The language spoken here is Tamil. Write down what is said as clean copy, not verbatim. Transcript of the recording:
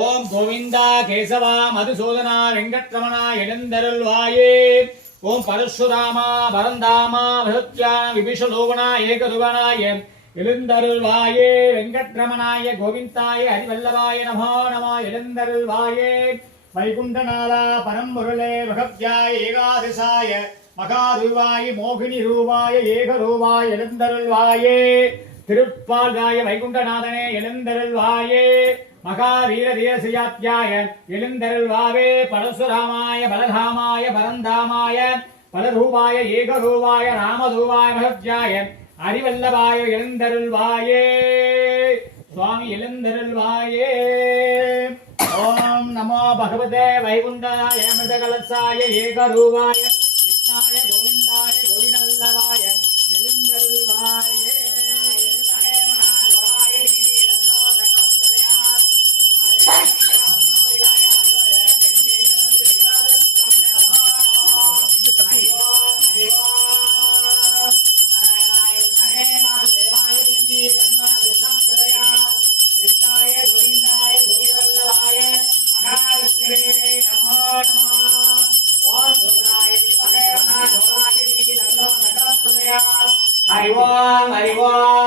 ஓம் கோவிந்தா கேசவா மதுசூதனா வெங்கட்ரமணா எழுந்தருள்வாயே. ஓம் பரசுராமா பரந்தாமா விருத்யான விபிஷலோகனா ஏகருவனாய எழுந்தருள்வாயே. வெங்கட்ரமணாய கோவிந்தாய ஹரிவல்லவாய நமோ நமோ எழுந்தருள்வாயே. வைகுண்டநாதா பரம்பொருளே பகத்யாய ஏகாதசாய மகாரூபாய மோகினி ரூபாய ஏகரூபாய எழுந்தருள்வாயே. திருப்பால்வாய வைகுண்டநாதனே எழுந்தருள்வாயே. மகாவீர தீரசியாத்யாய எழுந்தருள்வாவே. பரசுராமாய பலதாமாய பரந்தாமாய பலரூபாய ஏகரூபாய ராமரூபாய மகத்யாய அறிவல்லவாய எழுந்தருள்வாயே. சுவாமி எழுந்தருள்வாயே. ஓம் நமோ பகவதே வைகுண்டாய மிருதகலசாய ஏகரூபாய கிருஷ்ணாய கோவிந்தாய கோவிந்தவல்லவாய எழுந்தருள்வாயே. Hariwam, Hariwam.